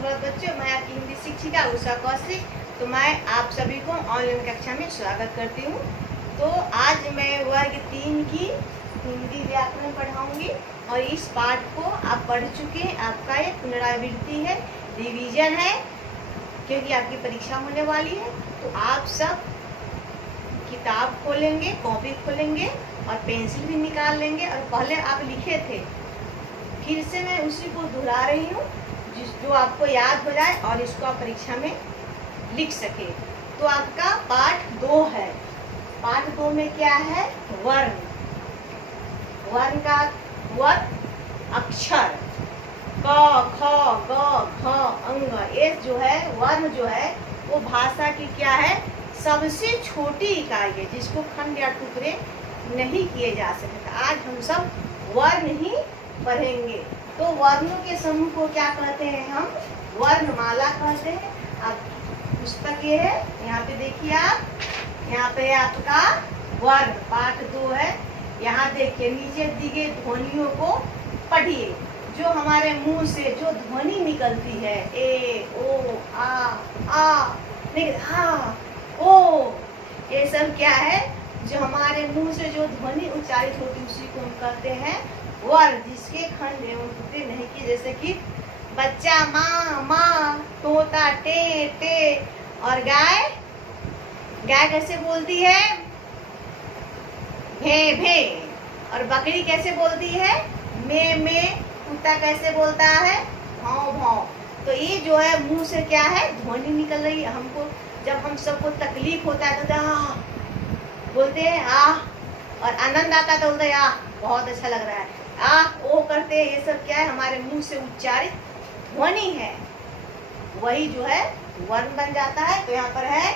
सुप्रभात बच्चों, मैं आपकी हिंदी शिक्षिका उषा कौशिक। तो मैं आप सभी को ऑनलाइन कक्षा में स्वागत करती हूँ। तो आज मैं वर्ग 3 की हिंदी व्याकरण पढ़ाऊंगी और इस पाठ को आप पढ़ चुके हैं। आपका ये पुनरावृत्ति है, रिवीजन है, क्योंकि आपकी परीक्षा होने वाली है। तो आप सब किताब खोलेंगे, कॉपी खोलेंगे और पेंसिल भी निकाल लेंगे। और पहले आप लिखे थे, फिर से मैं उसी को दोहरा रही हूँ जो आपको याद हो जाए और इसको आप परीक्षा में लिख सके। तो आपका पाठ 2 है। पाठ 2 में क्या है? वर्ण। वर्ण का वर्ण अक्षर क, ख, ग, घ, अंग। ये जो है वर्ण जो है वो भाषा की क्या है? सबसे छोटी इकाई है, जिसको खंड या टुकड़े नहीं किए जा सकते। आज हम सब वर्ण ही पढ़ेंगे। तो वर्णों के समूह को क्या कहते हैं? हम वर्णमाला कहते हैं। अब पुस्तक ये है, यहाँ पे देखिए आप, यहाँ पे आपका वर्ण पाठ 2 है। यहाँ देखिए नीचे दी गई ध्वनियों को पढ़िए। जो हमारे मुंह से जो ध्वनि निकलती है, ए, ओ, आ, हा, ओ, ये सब क्या है? जो हमारे मुंह से जो ध्वनि उच्चारित होती है उसी को हम कहते हैं वर्ण, जिसके खंड एवं टुकड़े नहीं किए। जैसे कि बच्चा माँ माँ, तोता टे टे, और गाय गाय कैसे बोलती है? भे भे। और बकरी कैसे बोलती है? मे। कुत्ता कैसे बोलता है? भाव भाव। तो ये जो है मुंह से क्या है? ध्वनि निकल रही है। हमको जब हम सबको तकलीफ होता है तो बोलते हैं आ, और आनंद आता है तो बोलते हैं आ, बहुत अच्छा लग रहा है। आ ओ करते हैं। ये सब क्या है? हमारे मुंह से उच्चारित ध्वनि है, वही जो है वर्ण बन जाता है। तो यहाँ पर है,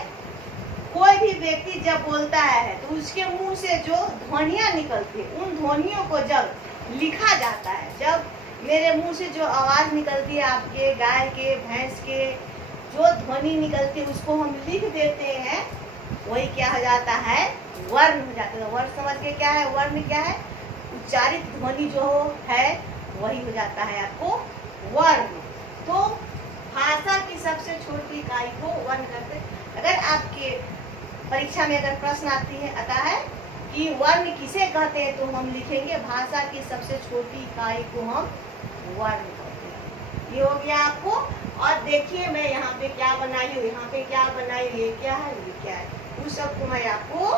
कोई भी व्यक्ति जब बोलता है तो उसके मुंह से जो ध्वनियां निकलती है, उन ध्वनियों को जब लिखा जाता है, जब मेरे मुंह से जो आवाज निकलती है, आपके गाय के भैंस के जो ध्वनि निकलती है, उसको हम लिख देते हैं, वही क्या हो जाता है? वर्ण हो जाता है। वर्ण समझ के क्या है? वर्ण क्या है? उच्चारित ध्वनि जो है वही हो जाता है आपको वर्ण। तो भाषा की सबसे छोटी इकाई को वर्ण कहते हैं। अगर आपके परीक्षा में अगर प्रश्न आता है कि वर्ण किसे कहते हैं, तो हम लिखेंगे भाषा की सबसे छोटी इकाई को हम वर्ण कहते हैं। ये हो गया आपको। और देखिए मैं यहाँ पे क्या बनाई हूँ, यहाँ पे क्या बनाई हूँ, ये क्या है, ये क्या है, उस सबको मैं आपको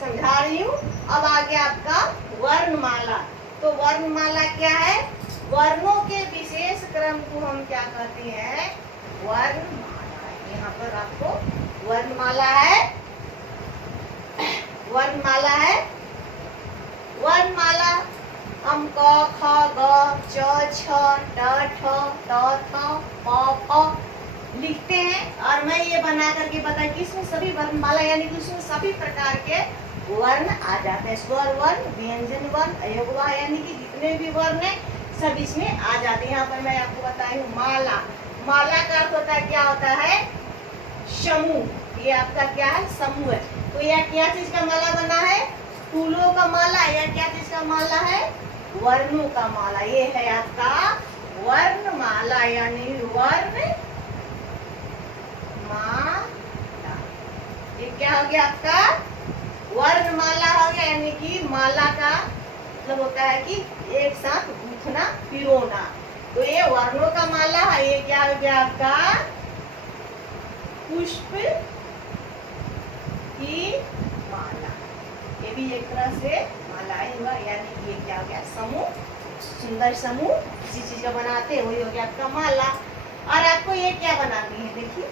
समझा रही हूँ। अब आगे आपका वर्णमाला। तो वर्णमाला क्या है? वर्णों के विशेष क्रम को हम क्या कहते हैं? वर्णमाला। यहाँ पर आपको वर्णमाला है, वर्णमाला है। वर्णमाला हम क, ख, ग, च, छ, ट, ठ, त, थ, प, फ लिखते हैं। और मैं ये बना करके बता कि इसमें सभी वर्णमाला यानी कि उसमें सभी प्रकार के वर्ण आ जाते हैं। स्वर वर्ण, व्यंजन वर्ण, अयोगवा यानी कि जितने भी वर्ण है सब इसमें आ जाते हैं। यहाँ पर मैं आपको बताई हूँ माला। माला का अर्थ होता है, क्या होता है? समूह। ये आपका क्या है? समूह है। तो यह क्या चीज का माला बना है? फूलों का माला। या क्या चीज का माला है? वर्णों का माला। ये है आपका वर्णमाला यानी वर्ण माला। ये क्या हो गया आपका? वर्णमाला हो गया। यानी कि माला का मतलब होता है कि एक साथ गूंथना, पिरोना। तो ये वर्णों का माला है। ये क्या हो गया आपका? पुष्प की माला। ये भी एक तरह से माला ही हुआ। यानी कि ये क्या हो गया? समूह, सुंदर समूह किसी चीज का बनाते हैं, वही हो गया आपका माला। और आपको ये क्या बनाती है? देखिए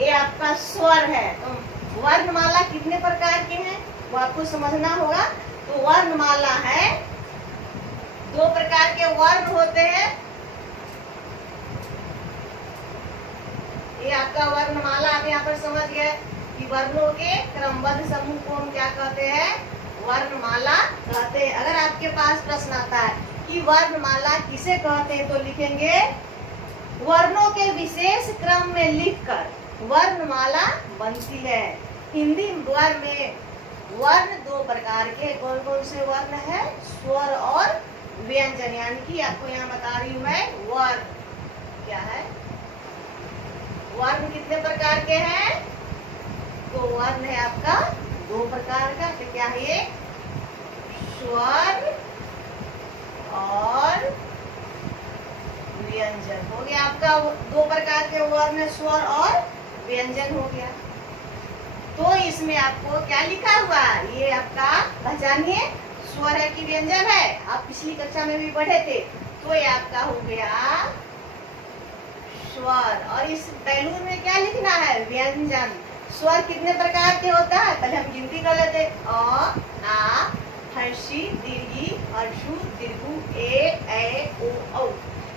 ये आपका स्वर है। तो वर्णमाला कितने प्रकार के हैं वो आपको समझना होगा। तो वर्णमाला है, 2 प्रकार के वर्ण होते हैं। ये आपका वर्णमाला आप यहाँ पर समझ गए कि वर्णों के क्रमबद्ध समूह को हम क्या कहते हैं? वर्णमाला कहते हैं। अगर आपके पास प्रश्न आता है कि वर्णमाला किसे कहते हैं, तो लिखेंगे वर्णों के विशेष क्रम में लिखकर वर्णमाला बनती है। हिंदी वर्ण में वर्ण 2 प्रकार के, कौन कौन से वर्ण है? स्वर और व्यंजन। यानी कि आपको यहाँ बता रही हूँ मैं, वर्ण क्या कितने प्रकार के हैं? तो वर्ण है आपका 2 प्रकार का। तो क्या है ये? स्वर और व्यंजन हो गया आपका। 2 प्रकार के वर्ण, स्वर और व्यंजन हो गया। तो इसमें आपको क्या लिखा हुआ? ये आपका पहचानिए, स्वर है कि व्यंजन है? आप पिछली कक्षा में भी पढ़े थे। तो ये आपका हो गया स्वर। और इस बैलून में क्या लिखना है? व्यंजन। स्वर कितने प्रकार के होता है? पहले हम गिनती कर लेते। अ, आ, हर्षी, दीर्घी, हर्षु, दीर्घु, ए, ओ, औ।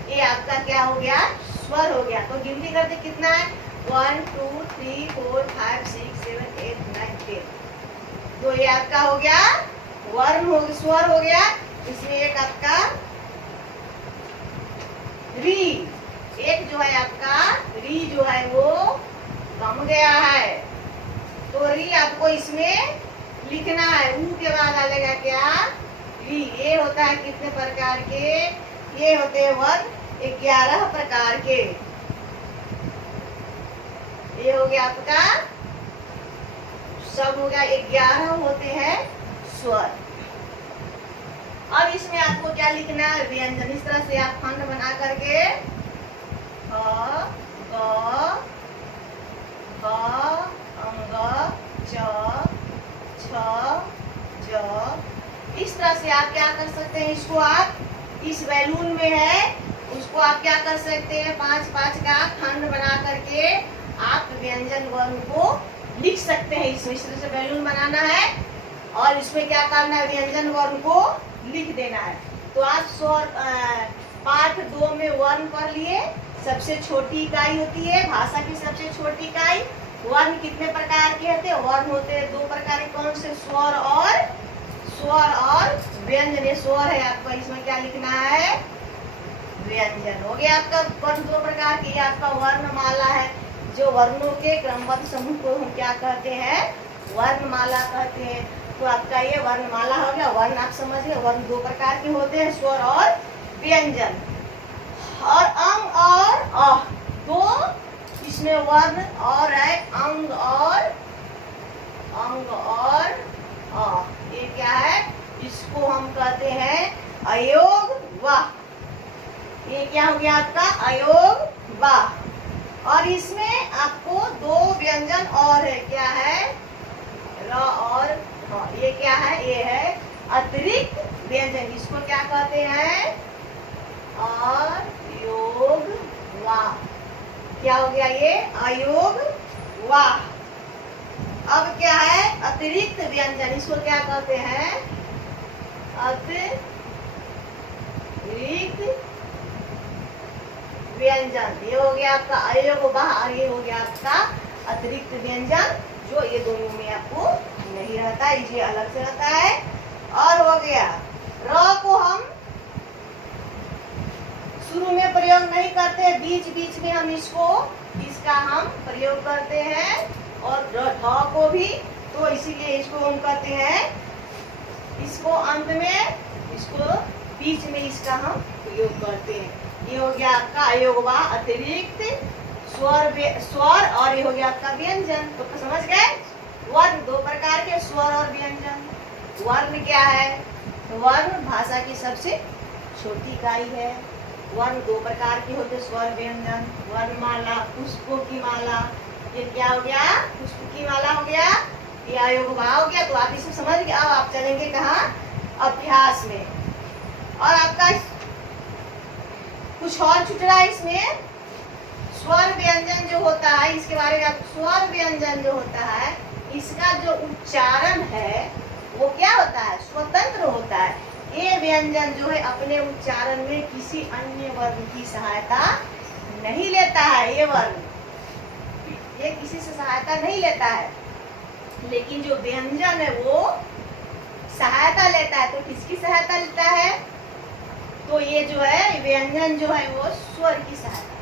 ये आपका क्या हो गया? स्वर हो गया। तो गिनती करते कितना है? 1 2 3 4 5 6 7 8 9 10। तो ये आपका हो गया वर्ण, हो स्वर हो गया। इसमें एक आपका री, एक जो है आपका री जो है वो कम गया है। तो री आपको इसमें लिखना है। ऊ के बाद आ जाएगा क्या? री। ये होता है कितने प्रकार के? ये होते हैं वर्ण 11 प्रकार के। ये हो गया आपका, सब हो गया 11 होते हैं स्वर। अब इसमें आपको क्या लिखना है? व्यंजन। इस तरह से आप खंड बना करके अ, ग, ब, अंग, च, छ, ज। इस तरह से आप क्या कर सकते हैं? इसको आप इस बैलून में है, उसको आप क्या कर सकते हैं? 5-5 का खंड बना करके आप व्यंजन वर्ण को लिख सकते हैं। इसमें इस तरह से बैलून बनाना है और इसमें क्या करना है? व्यंजन वर्ण को लिख देना है। तो आप पाठ 2 में वर्ण पढ़ लिए। सबसे छोटी इकाई होती है भाषा की, सबसे छोटी इकाई। वर्ण कितने प्रकार के होते हैं? वर्ण होते हैं 2 प्रकार के। कौन से? स्वर और व्यंजन। स्वर है आपका, इसमें क्या लिखना है? व्यंजन। हो गया आपका वर्ण 2 प्रकार के। आपका वर्णमाला है, जो वर्णों के क्रमबद्ध समूह को हम क्या कहते हैं? वर्णमाला कहते हैं। तो आपका ये वर्णमाला हो गया। वर्ण आप समझ गए। वर्ण 2 प्रकार के होते हैं, स्वर और व्यंजन। और अंग और अ, 2 इसमें वर्ण और है, अंग और अ। ये क्या है? इसको हम कहते हैं अयोग वाह। ये क्या हो गया आपका? अयोग वाह। और इसमें आपको 2 व्यंजन और है। क्या है? र और हाँ। ये क्या है? ये है अतिरिक्त व्यंजन। इसको क्या कहते हैं? अयोग वाह। क्या हो गया ये? अयोग वाह। अब क्या है? अतिरिक्त व्यंजन। इसको क्या कहते हैं? अतिरिक्त व्यंजन। ये हो गया आपका अयोग वाह और ये हो गया आपका अतिरिक्त व्यंजन, जो ये दोनों में आपको नहीं रहता, ये अलग से रहता है। और हो गया र को हम शुरू में प्रयोग नहीं करते, बीच बीच में हम इसका हम प्रयोग करते हैं। और ढ को भी, तो इसीलिए इसको हम कहते हैं, इसको अंत में, इसको बीच में इसका हम प्रयोग करते हैं। ये हो गया आपका अयोग वाह, अतिरिक्त स्वर और ये हो गया आपका व्यंजन। तो समझ गए? वर्ण 2 प्रकार के, स्वर और व्यंजन। वर्ण क्या है? वर्ण भाषा की सबसे छोटी इकाई है। वर्ण 2 प्रकार के होते, स्वर व्यंजन। वर्णमाला, पुष्पों की माला। ये क्या हो गया? पुष्प की माला हो गया। ये अयोग वाह हो गया। तो आप इसको समझ गए। अब आप चलेंगे कहाँ? अभ्यास में। और आपका कुछ और छूट रहा है इसमें। स्वर व्यंजन जो होता है, इसके बारे में आप, स्वर व्यंजन जो होता है, इसका जो उच्चारण है वो क्या होता है? स्वतंत्र होता है। ये व्यंजन जो है अपने उच्चारण में किसी अन्य वर्ण की सहायता नहीं लेता है। ये वर्ण ये किसी से सहायता नहीं लेता है, लेकिन जो व्यंजन है वो सहायता लेता है। तो किसकी सहायता लेता है? तो ये जो है व्यंजन जो है वो स्वर की सहायता।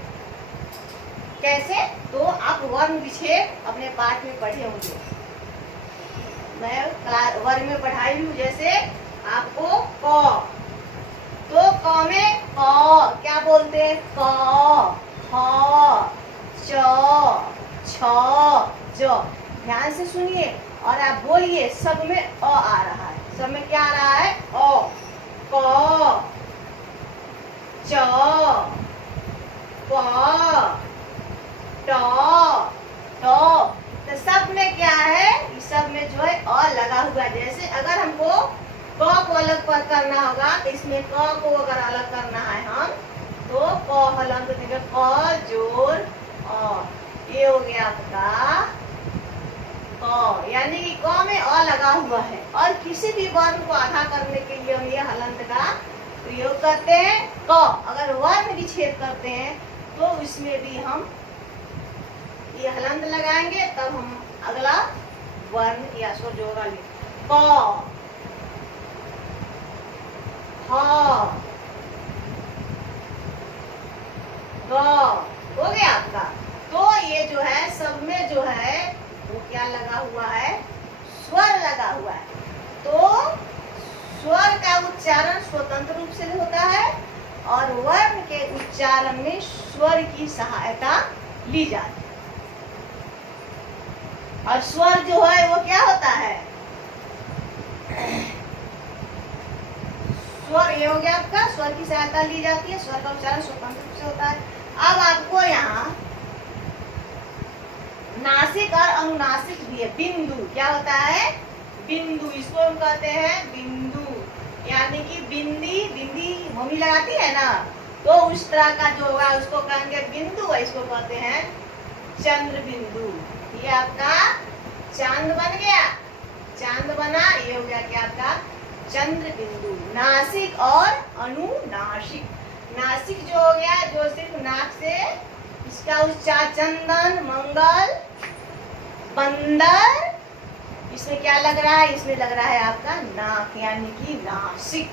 कैसे? तो आप वर्ण विच्छेद अपने पाठ में पढ़े होंगे। मैं वर्ग में पढ़ाई हूँ। जैसे आपको क, तो क में क क्या बोलते हैं? क, ह, च, ज। ध्यान से सुनिए और आप बोलिए, सब में अ आ रहा है। सब में क्या आ रहा है? अ, क, च, प, ट, ट। तो सब में क्या है? इस सब में जो है अ लगा हुआ है। जैसे अगर हमको क को अलग पर करना होगा तो इसमें क को अगर अलग करना है हम तो क हलन तो देंगे क जोड़ अ। ये हो गया आपका क, यानी कि क में अ लगा हुआ है। और किसी भी वर्ण को आधा करने के लिए हम ये हलंत का प्रयोग करते हैं। क अगर वर्ण भी छेद करते हैं तो इसमें भी हम ये हलंत लगाएंगे, तब हम अगला वर्ण या स्वर जो होगा क, ह, ग, हो गया आपका। तो ये जो है सब में जो है वो क्या लगा हुआ है? स्वर लगा हुआ है। तो स्वर का उच्चारण स्वतंत्र रूप से होता है और वर्ण के उच्चारण में स्वर की सहायता ली जाती है। और स्वर जो है वो क्या होता है? स्वर ये हो गया आपका, स्वर की सहायता ली जाती है, स्वर का उच्चारण स्वतंत्र रूप से होता है। अब आपको यहाँ नासिक और अनुनासिक भी है। बिंदु क्या होता है? बिंदु, इसको हम कहते हैं बिंदु, यानी कि बिंदी, बिंदी मम्मी लगाती है ना, तो उस तरह का जो होगा उसको कहेंगे बिंदु। इसको कहते हैं चंद्र बिंदु। ये आपका चांद बन गया, चांद बना, ये हो गया क्या आपका? चंद्र बिंदु। नासिक और अनुनासिक। नासिक जो हो गया जो सिर्फ नाक से, इसका उच्चार चंदन, मंगल, बंदर, इसमें क्या लग रहा है? इसमें लग रहा है आपका नाक, यानी कि नासिक।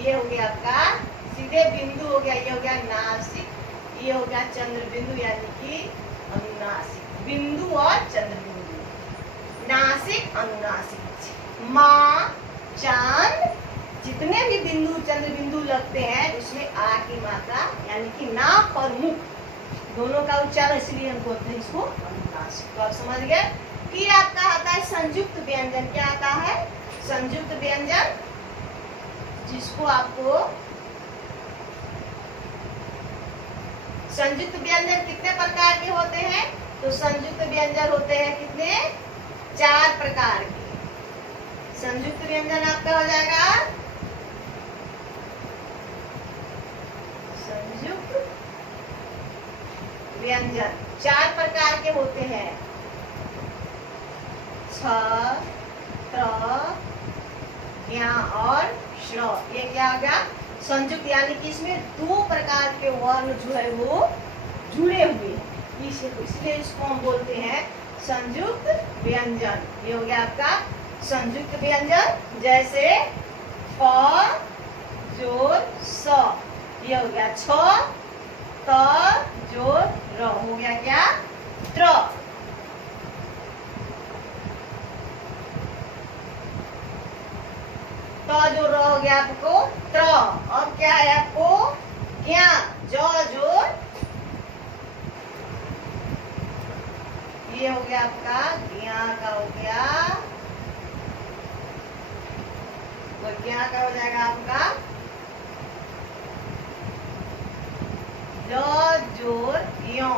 ये हो गया आपका सीधे बिंदु हो गया, ये हो गया नासिक, ये हो गया चंद्र बिंदु यानी कि अनुनासिक। बिंदु और चंद्र बिंदु, नासिक, अनुनासिक। माँ, चांद, जितने भी बिंदु चंद्र बिंदु लगते हैं उसमें आ की मात्रा यानी कि नाक और मुख दोनों का उच्चारण, इसलिए हम बोलते हैं इसको अनुनासिक। तो आप समझ गए कि आपका आता है संयुक्त व्यंजन। क्या आता है? संयुक्त व्यंजन, जिसको आपको संयुक्त व्यंजन कितने प्रकार के होते हैं? तो संयुक्त व्यंजन होते हैं कितने? 4 प्रकार के। संयुक्त व्यंजन आपका हो जाएगा संयुक्त व्यंजन 4 प्रकार के होते हैं। छ, त्र, ज्ञ और श्र। ये क्या हो गया? संयुक्त, यानी कि इसमें 2 प्रकार के वर्ण जो है वो जुड़े हुए हैं, इसलिए इसको हम बोलते हैं संयुक्त व्यंजन। ये हो गया आपका संयुक्त व्यंजन। जैसे प जोड़ स, ये हो गया छ, त जोड़ र, हो गया क्या? त्र। त जो र हो गया आपको त्र। और क्या है आपको? ज्ञ, ज जोड़, ये हो गया आपका ज्ञ का हो गया, वो ज्ञ का हो जाएगा आपका ज जोड़ यो,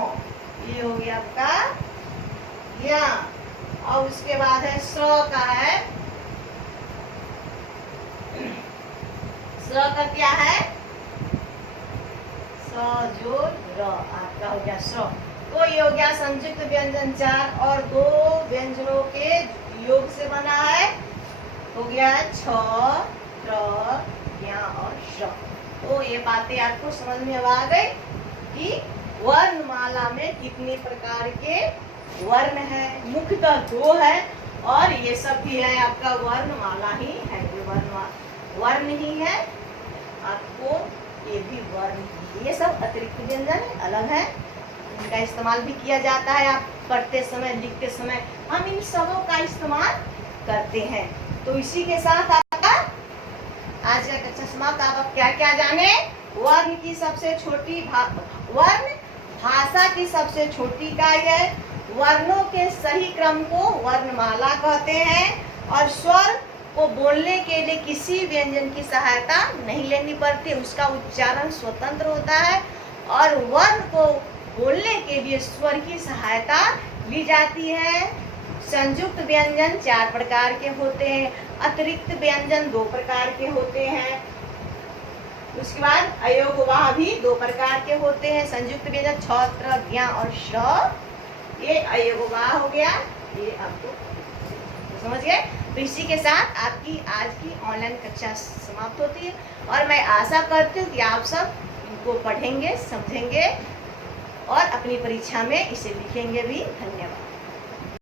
ये हो गया आपका ज्ञ। और उसके बाद है स का है, स का क्या है? स जोड़ र, आपका हो गया स। तो ये हो गया संयुक्त व्यंजन 4 और 2 व्यंजनों के योग से बना है, हो गया छ, त्र, ज्ञ और श। तो ये बातें आपको समझ में आ गई कि वर्णमाला में कितने प्रकार के वर्ण है। मुख्यतः 2 है और ये सब भी है आपका वर्णमाला ही है, वर्ण ही है आपको, ये भी वर्ण। ये सब अतिरिक्त व्यंजन अलग है, इनका इस्तेमाल भी किया जाता है। आप पढ़ते समय, लिखते समय हम इन सबों का इस्तेमाल करते हैं। तो इसी के साथ आपका आज का कक्षा समाप्त। आप क्या क्या जाने? वर्ण की सबसे छोटी वर्ण भाषा की सबसे छोटी इकाई है। वर्णों के सही क्रम को वर्णमाला कहते हैं और स्वर को बोलने के लिए किसी व्यंजन की सहायता नहीं लेनी पड़ती, उसका उच्चारण स्वतंत्र होता है। और वर्ण को बोलने के लिए स्वर की सहायता ली जाती है। संयुक्त व्यंजन 4 प्रकार के होते हैं, अतिरिक्त व्यंजन 2 प्रकार के होते हैं। उसके बाद अयोगवाह भी 2 प्रकार के होते हैं। संयुक्त व्यंजन छ, त्र, ज्ञ और श, ये अयोगवाह हो गया। ये आपको समझ गए। तो इसी के साथ आपकी आज की ऑनलाइन कक्षा समाप्त होती है और मैं आशा करती हूँ कि आप सब इनको पढ़ेंगे, समझेंगे और अपनी परीक्षा में इसे लिखेंगे भी। धन्यवाद।